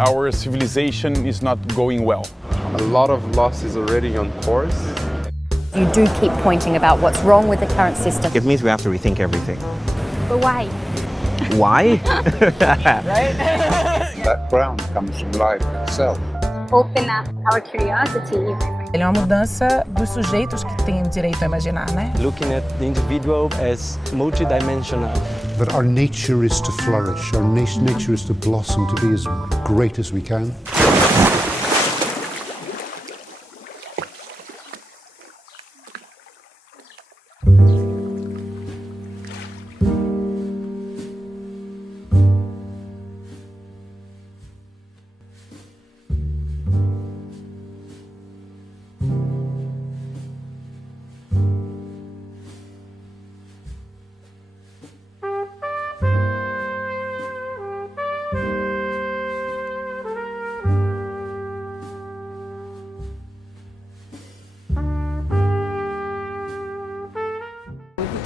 our civilization is not going well. A lot of loss is already on course. You do keep pointing about what's wrong with the current system. It means we have to rethink everything. But why? Why? Background comes from life itself. Open up our curiosity. Ele é uma mudança dos sujeitos que têm o direito a imaginar, né? Looking at the individual as multidimensional. That our nature is to flourish, our nature is to blossom, to be as great as we can.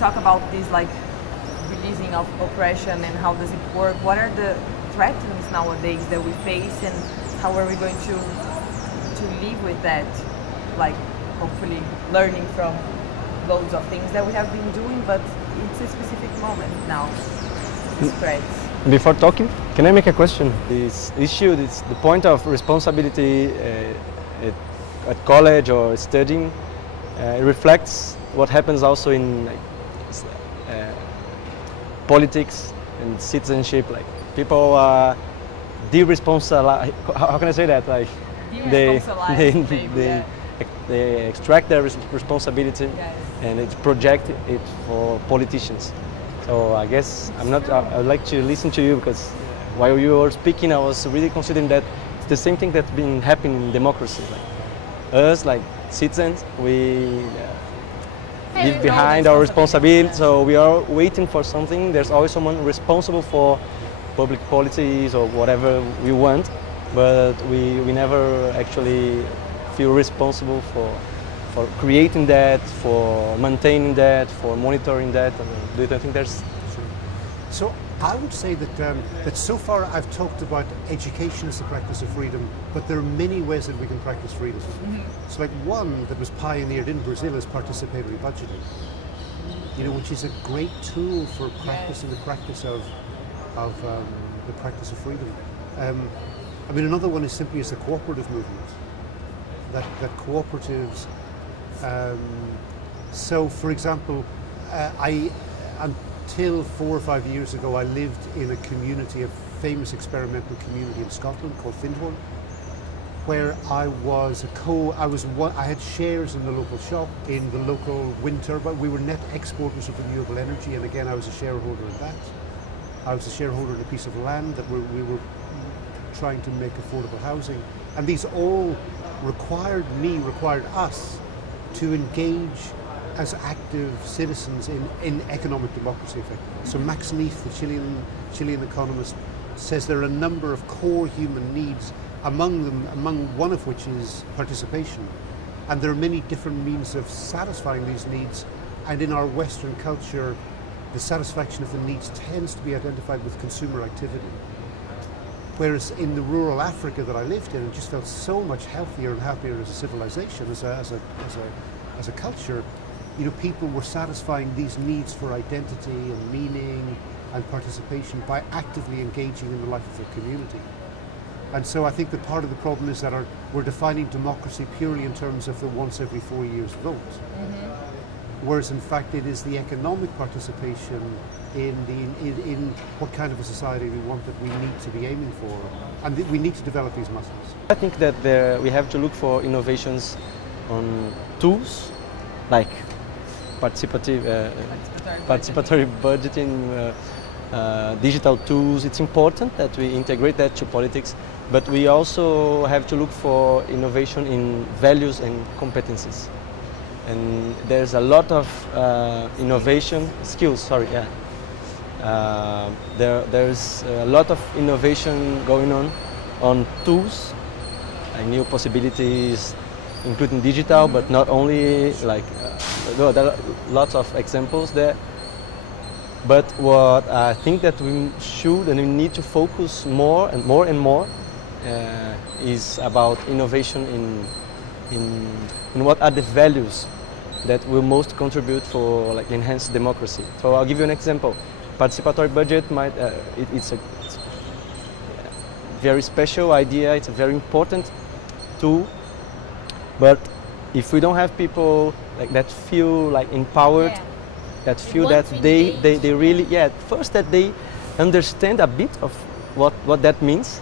Talk about this, like releasing of oppression and how does it work? What are the threats nowadays that we face, and how are we going to live with that? Like hopefully learning from loads of things that we have been doing, but it's a specific moment now. These threats. Before talking, can I make a question? This issue, the point of responsibility at college or studying, reflects what happens also in politics and citizenship. Like people are how can I say that? Like they extract their responsibility, yes, and they project it for politicians. So I guess I'd like to listen to you, because while you were speaking, I was really considering that it's the same thing that's been happening in democracy. Like us, like citizens, we leave behind our responsibility, so we are waiting for something. There's always someone responsible for public policies or whatever we want, but we never actually feel responsible for creating that, for maintaining that, for monitoring that. Do you think there's... So I would say that so far I've talked about education as the practice of freedom, but there are many ways that we can practice freedom. Mm-hmm. So like one that was pioneered in Brazil is participatory budgeting, which is a great tool for practicing the practice of the practice of freedom. I mean, another one is simply as the cooperative movement, that cooperatives. So for example, until 4 or 5 years ago, I lived in a community, a famous experimental community in Scotland called Findhorn, where I had shares in the local shop, in the local wind turbine. We were net exporters of renewable energy, and again, I was a shareholder in that. I was a shareholder in a piece of land that we were trying to make affordable housing, and these all required us to engage as active citizens in economic democracy, effectively. So Max Neef, the Chilean economist, says there are a number of core human needs, among one of which is participation. And there are many different means of satisfying these needs, and in our Western culture, the satisfaction of the needs tends to be identified with consumer activity. Whereas in the rural Africa that I lived in, it just felt so much healthier and happier as a civilization, as a culture. People were satisfying these needs for identity and meaning and participation by actively engaging in the life of their community. And so I think that part of the problem is that we're defining democracy purely in terms of the once every 4 years vote. Mm-hmm. Whereas in fact it is the economic participation in what kind of a society we want that we need to be aiming for. And we need to develop these muscles. I think that we have to look for innovations on tools, like participatory budgeting, digital tools. It's important that we integrate that to politics, but we also have to look for innovation in values and competencies. And there's a lot of innovation skills. There's a lot of innovation going on tools, like new possibilities, including digital, but not only. There are lots of examples there. But what I think that we should and we need to focus more and more is about innovation in what are the values that will most contribute for like enhanced democracy. So I'll give you an example. Participatory budget it's a very special idea. It's a very important tool, but if we don't have people like that feel like empowered, that feel that they really first that they understand a bit of what that means.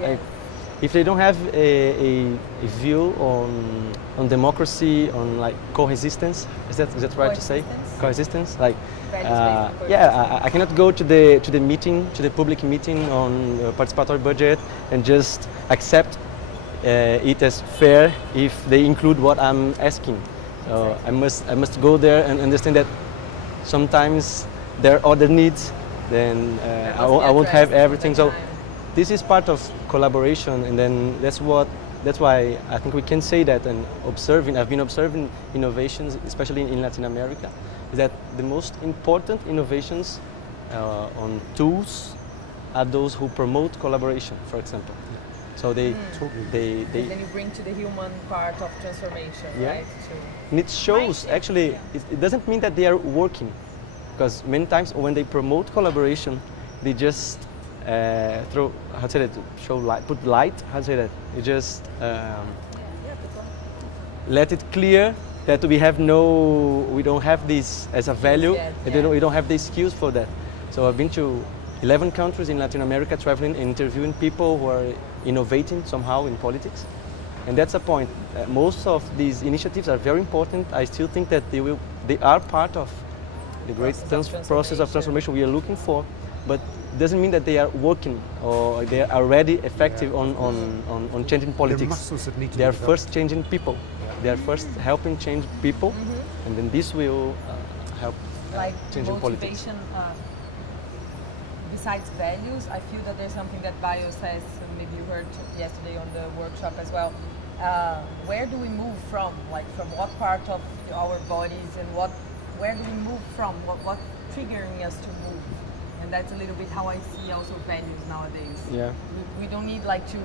Like, if they don't have a view on democracy, on like coexistence, is that right to say? Coexistence, like I cannot go to the meeting, to the public meeting on participatory budget and just accept it as fair if they include what I'm asking. So I must go there and understand that sometimes there are other needs. Then I won't have everything. So this is part of collaboration, and then that's why I think we can say that. And I've been observing innovations, especially in Latin America, is that the most important innovations on tools are those who promote collaboration, for example. So they then you bring to the human part of transformation, right? And it shows actually. It doesn't mean that they are working, because many times when they promote collaboration, they just throw, how to say that, show light, put light, how to say that, you just let it clear that we don't have this as a value, and we don't have the skills for that. So I've been to 11 countries in Latin America, traveling and interviewing people who are innovating somehow in politics. And that's a point. Most of these initiatives are very important. I still think that they are part of the great process of transformation we are looking for, but it doesn't mean that they are working or they are already effective on changing politics. They are first changing people. They are first helping change people, and then this will help changing politics. Besides values, I feel that there's something that Bayo says, maybe you heard yesterday on the workshop as well. Where do we move from? Like from what part of our bodies, and where do we move from? What's triggering us to move? And that's a little bit how I see also values nowadays. Yeah. We don't need like to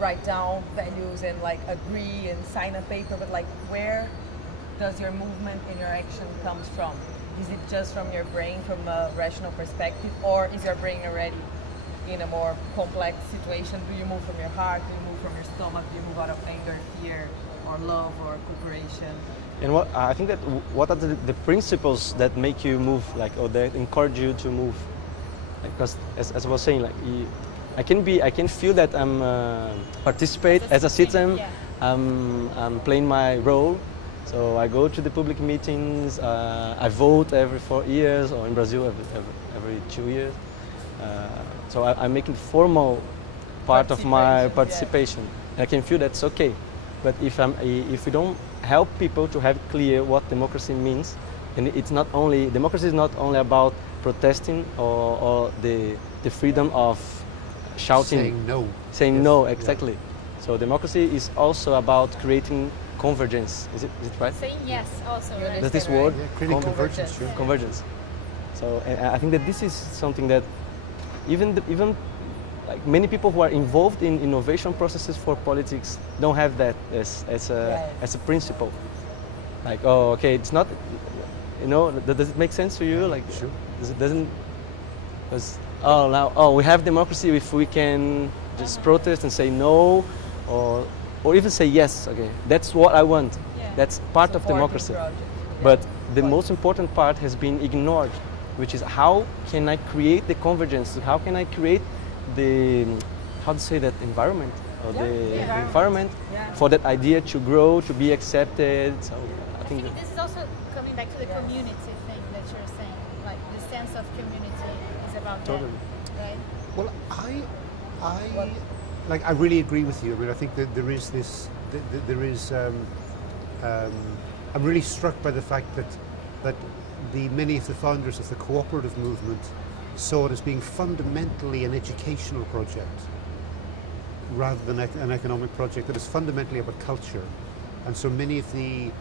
write down values and like agree and sign a paper, but like where does your movement and your action comes from? Is it just from your brain, from a rational perspective, or is your brain already in a more complex situation? Do you move from your heart? Do you move from your stomach? Do you move out of anger, fear, or love, or cooperation? And I think that what are the principles that make you move, like, or that encourage you to move? Because as I was saying, like, I can feel that I'm participate as a citizen. I'm playing my role. So I go to the public meetings. I vote every 4 years, or in Brazil every 2 years. So I'm making formal part of my participation. And I can feel that's okay. But if we don't help people to have clear what democracy means, and democracy is not only about protesting or the freedom of shouting, saying no, exactly. Yeah. So democracy is also about creating convergence. Is it right? Saying yes, also. Right? Does this word? Yeah, creating convergence. Yeah. Convergence. So I think that this is something that even like many people who are involved in innovation processes for politics don't have that as a principle. Like, oh, okay, it's not, does it make sense to you? Like, sure. Doesn't, because, we have democracy if we can just protest and say no, or even say yes. Okay, that's what I want. Yeah. That's part of democracy. But the most important part has been ignored, which is how can I create the convergence? How can I create the, how to say that, environment? Or the environment for that idea to grow, to be accepted. So I think this is also coming back to the community thing that you're saying. Like the sense of community is about that, right? Well, I really agree with you. I mean, I think that there is this. I'm really struck by the fact that many of the founders of the cooperative movement saw it as being fundamentally an educational project rather than an economic project that is fundamentally about culture. And so many of the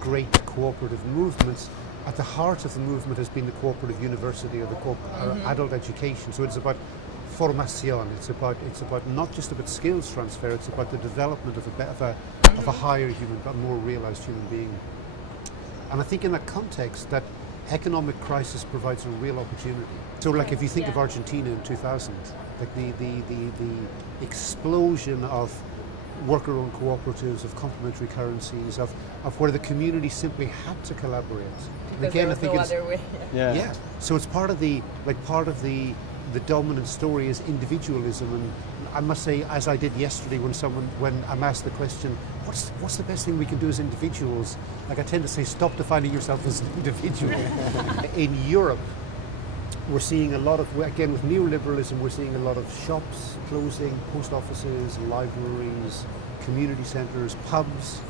great cooperative movements, at the heart of the movement has been the cooperative university or the adult education. So it's about formación. It's about not just about skills transfer. It's about the development of a higher human, a more realized human being. And I think in that context, that economic crisis provides a real opportunity. So, like, if you think of Argentina in 2000, like the explosion of worker-owned cooperatives, of complementary currencies, of where the community simply had to collaborate. And again, I think it's other way. yeah. So it's part of the dominant story is individualism, and I must say, as I did yesterday, when I'm asked the question, what's the best thing we can do as individuals? Like, I tend to say, stop defining yourself as an individual. In Europe, we're seeing a lot of, again, with neoliberalism, we're seeing a lot of shops closing, post offices, libraries, community centres, pubs.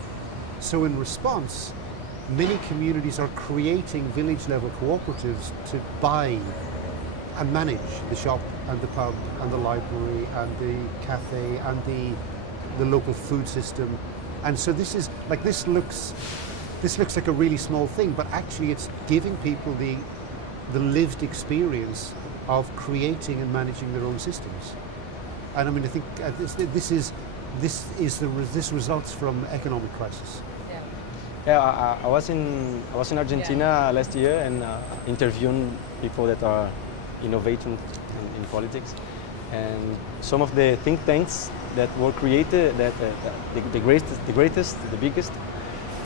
So in response, many communities are creating village-level cooperatives to buy and manage the shop and the pub and the library and the cafe and the local food system. And so this looks like a really small thing, but actually it's giving people the lived experience of creating and managing their own systems. And I mean, I think this results from economic crisis. Yeah, I was in Argentina last year and interviewing people that are innovating in politics, and some of the think tanks that were created, that the greatest, the biggest,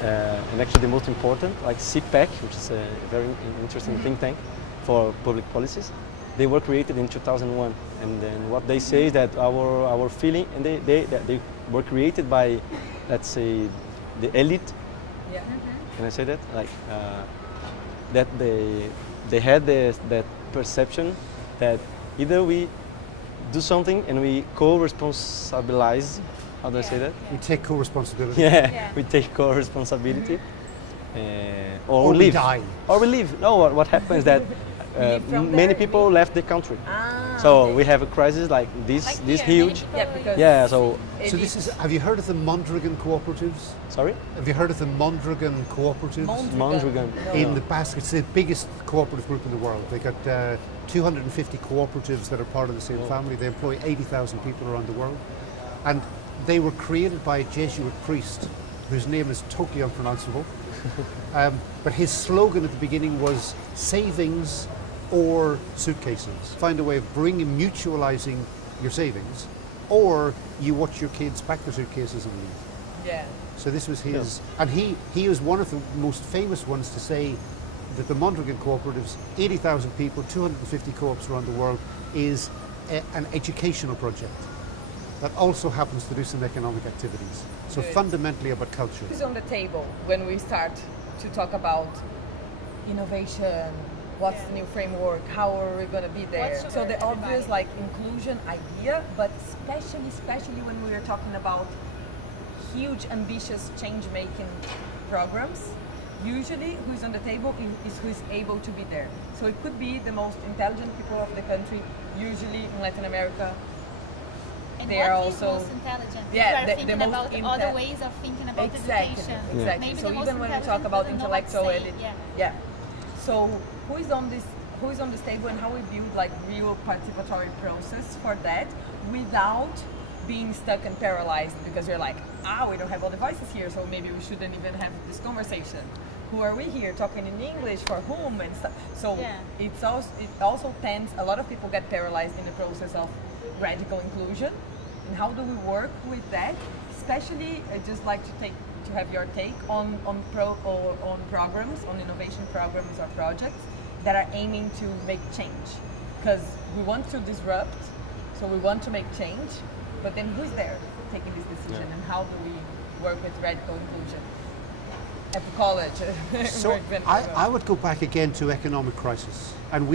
and actually the most important, like CPEC, which is a very interesting think tank for public policies, they were created in 2001. And then what they say is that our feeling, and they were created by, let's say, the elite. Yeah. Can I say that? Like that they had that perception that either we do something and we co-responsibilize. How do I say that? We take co-responsibility. Yeah, we take co-responsibility, or we we leave. die. Or we leave. No, what happens is that many people left the country. So Okay. we have a crisis like this huge. Yeah, because Yeah. So So this is, have you heard of the Mondragon cooperatives? sorry. Have you heard of the Mondragon cooperatives? Mondragon. In the Basque, it's the biggest cooperative group in the world. They got 250 cooperatives that are part of the same family. They employ 80,000 people around the world. And they were created by a Jesuit priest whose name is totally unpronounceable. But his slogan at the beginning was savings or suitcases. Find a way of mutualizing your savings, or you watch your kids pack their suitcases and leave. Yeah. So this was his, and he was one of the most famous ones to say that the Mondragon cooperatives, 80,000 people, 250 co-ops around the world, is an educational project that also happens to do some economic activities. So Good. fundamentally about culture. Who's on the table when we start to talk about innovation? What's the new framework? How are we going to be there? So the obvious like inclusion idea, but especially when we are talking about huge, ambitious change-making programs, usually who's on the table is who's able to be there. So it could be the most intelligent people of the country, usually in Latin America. And They are what is also- most intelligent? Yeah, We are the thinking most about other ways of thinking about education. Exactly. Maybe So the most even when we talk intelligent about doesn't know what to intellectual say. yeah. So who is on this table, and how we build like real participatory process for that without being stuck and paralyzed because you're like, we don't have all the voices here, so maybe we shouldn't even have this conversation. Who are we here talking in English for whom and stuff? So it also tends, a lot of people get paralyzed in the process of radical inclusion. And how do we work with that? Especially, I'd just like to have your take on programs, on innovation programs or projects that are aiming to make change. Because we want to disrupt, so we want to make change, but then who's there taking this decision, and how do we work with radical inclusion? At the college, So for example. I would go back again to economic crisis, and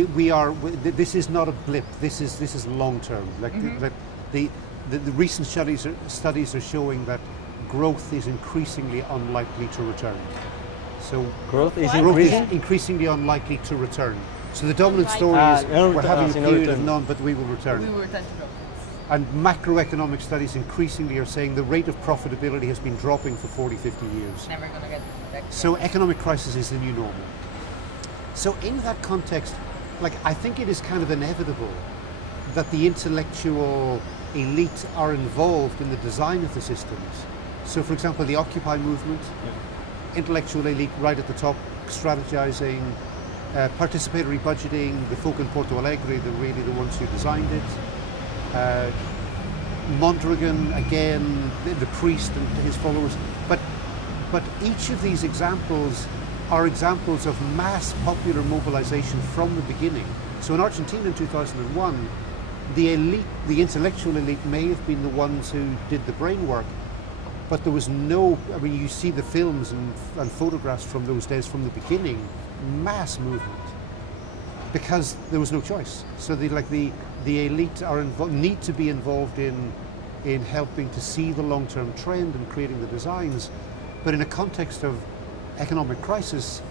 this is not a blip. This is long term. Like the recent studies are showing that growth is increasingly unlikely to return. So Growth is growth increasing. is increasingly unlikely to return. So the dominant story is we're having a period of none, but we will return. we will return to growth. And macroeconomic studies increasingly are saying the rate of profitability has been dropping for 40, 50 years. Never gonna get back. So economic crisis is the new normal. So in that context, like, I think it is kind of inevitable that the intellectual elite are involved in the design of the systems. So, for example, the Occupy movement, intellectual elite right at the top, strategizing, participatory budgeting, the folk in Porto Alegre, they're really the ones who designed it. Mondragon, again, the priest and his followers. But each of these examples are examples of mass popular mobilization from the beginning. So in Argentina in 2001, the elite, the intellectual elite may have been the ones who did the brain work, but there was no, I mean, you see the films and photographs from those days from the beginning, mass movement, because there was no choice. So the elite are need to be involved in helping to see the long-term trend and creating the designs, but in a context of economic crisis,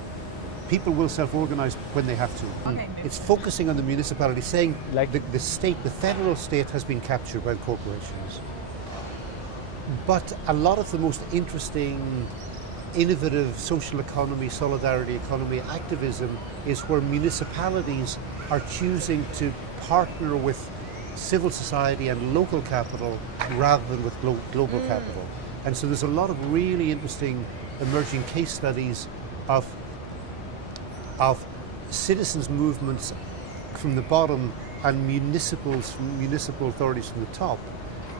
people will self-organize when they have to. Okay, it's focusing on the municipality, saying like the state, the federal state has been captured by the corporations. But a lot of the most interesting, innovative social economy, solidarity economy, activism is where municipalities are choosing to partner with civil society and local capital rather than with global capital. And so there's a lot of really interesting emerging case studies of citizens' movements from the bottom and municipal authorities from the top,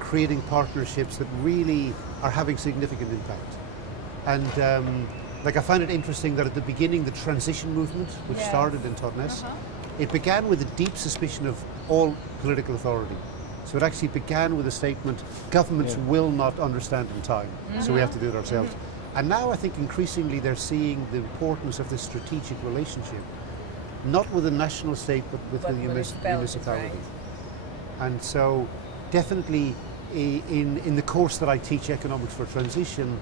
creating partnerships that really are having significant impact. And like I find it interesting that at the beginning, the transition movement, which started in Totnes, it began with a deep suspicion of all political authority. So it actually began with a statement, governments will not understand in time, so we have to do it ourselves. And now I think increasingly they're seeing the importance of this strategic relationship, not with the national state, but with the municipality. Right. And so definitely in the course that I teach, Economics for Transition,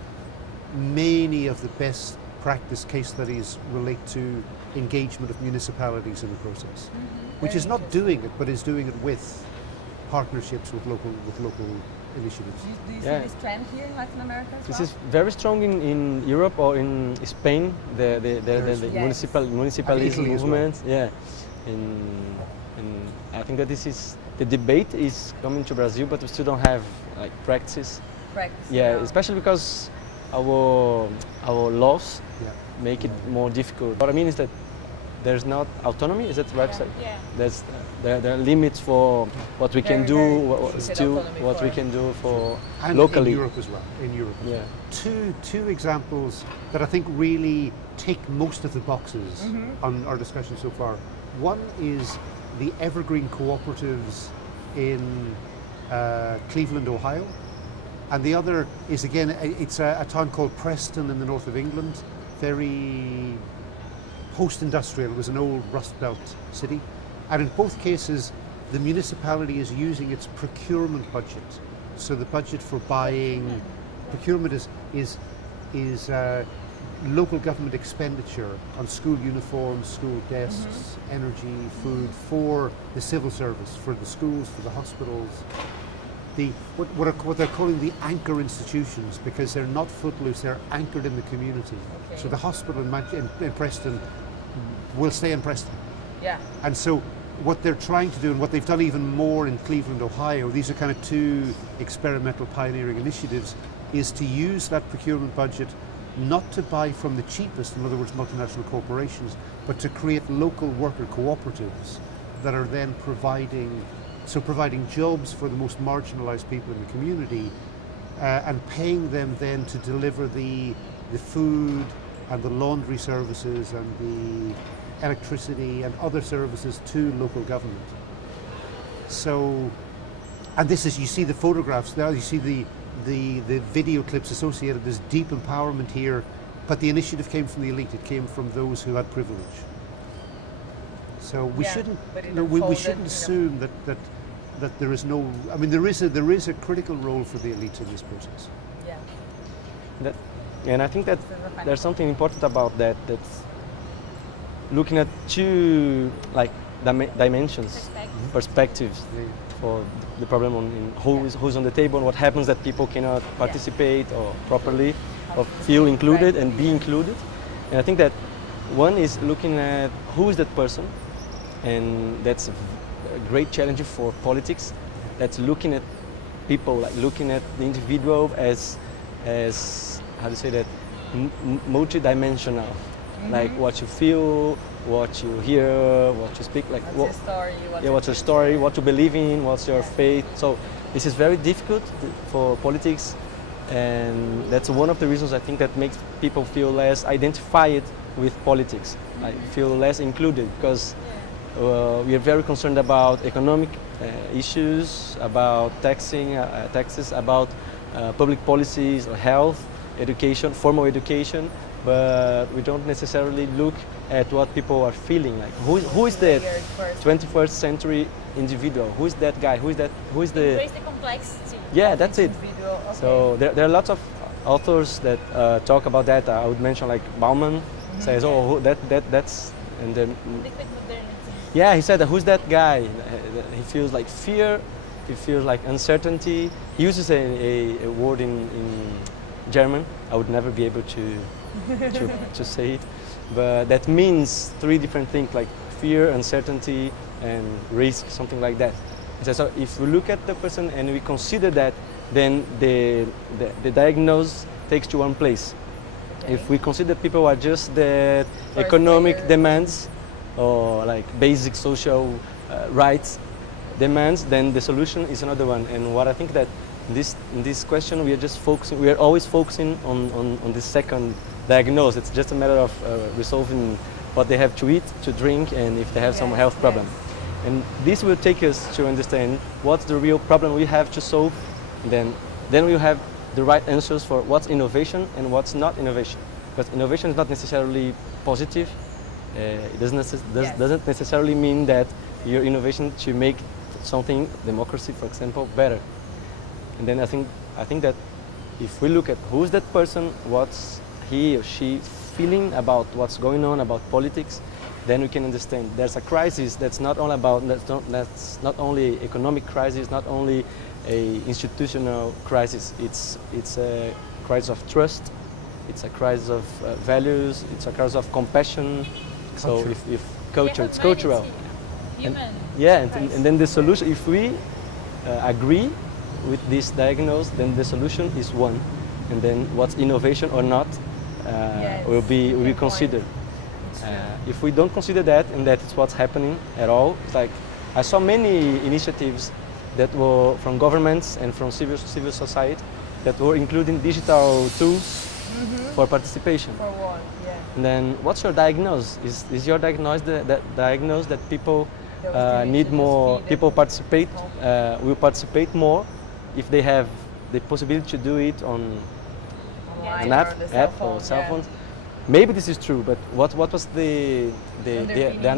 many of the best practice case studies relate to engagement of municipalities in the process, which is not doing it, but is doing it with partnerships with local initiatives. Do you see this trend here in Latin America as well? This is very strong in Europe or in Spain, the municipalism movement. Well. And I think that this is, the debate is coming to Brazil, but we still don't have like practices. Especially because our laws make it more difficult. What I mean is that there's not autonomy, is that the right side? There are limits for what we can do, what we can do for and locally. In Europe as well, in Europe. Two examples that I think really tick most of the boxes on our discussion so far. One is the evergreen cooperatives in Cleveland, Ohio. And the other is, again, it's a town called Preston in the north of England, very post-industrial. It was an old Rust Belt city. And in both cases, the municipality is using its procurement budget. So the budget for buying, procurement is local government expenditure on school uniforms, school desks, energy, food, for the civil service, for the schools, for the hospitals. What they're calling the anchor institutions, because they're not footloose, they're anchored in the community. So the hospital in Preston will stay in Preston. And so what they're trying to do, and what they've done even more in Cleveland, Ohio, these are kind of two experimental pioneering initiatives, is to use that procurement budget not to buy from the cheapest, in other words multinational corporations, but to create local worker cooperatives that are then providing jobs for the most marginalized people in the community, and paying them then to deliver the food and the laundry services and the electricity and other services to local government. So, and this is, you see the photographs there, you see the video clips associated, there's deep empowerment here, but the initiative came from the elite, it came from those who had privilege. So we shouldn't, we shouldn't assume that there is no, I mean there is a critical role for the elites in this process. And I think that there's something important about that, that's looking at two dimensions, perspectives for the problem in who's on the table, and what happens that people cannot participate or properly or feel included and be included. And I think that one is looking at who is that person, and that's a great challenge for politics. That's looking at people, like looking at the individual as how to say that, multidimensional. Like what you feel, what you hear, what you speak, like What's your story, what you believe in, what's your faith. So this is very difficult for politics, and that's one of the reasons I think that makes people feel less identified with politics, like feel less included, because we are very concerned about economic issues, about taxes, about public policies, health, education, formal education, but we don't necessarily look at what people are feeling. Like who is the 21st century individual? Who is that guy? Who is the? Embrace the complexity. Yeah, that's it. Okay. So there are lots of authors that talk about that. I would mention like Bauman says, oh, that's, and then Liquid modernity. yeah, he said, who's that guy? He feels like fear, he feels like uncertainty. He uses a word in German. I would never be able to say it, but that means three different things, like fear, uncertainty, and risk, something like that. So if we look at the person and we consider that, then the diagnosis takes to one place. Okay. If we consider people are just the economic demands or like basic social rights demands, then the solution is another one. And what I think that in this question we are always focusing on the second diagnosis. It's just a matter of resolving what they have to eat, to drink, and if they have some health problem. And this will take us to understand what's the real problem we have to solve. Then we'll have the right answers for what's innovation and what's not innovation. Because innovation is not necessarily positive. It doesn't necessarily mean that your innovation to make something, democracy for example, better. And then I think that if we look at who's that person, what's he or she feeling about what's going on about politics, then we can understand there's a crisis that's not not only economic crisis, not only a institutional crisis. It's a crisis of trust. It's a crisis of values. It's a crisis of compassion. So if culture, it's cultural. Human. And then the solution, if we agree with this diagnosis, then the solution is one, and then what's innovation or not will be considered. If we don't consider that, and that is what's happening at all, it's like I saw many initiatives that were from governments and from civil society that were including digital tools for participation. For one, yeah. And then what's your diagnosis? Is your diagnosis that diagnose that people need more, people participate, will participate more if they have the possibility to do it on an app or cell phones? Maybe this is true, but what was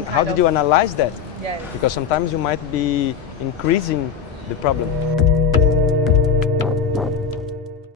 how did you analyze that? Yeah. Because sometimes you might be increasing the problem.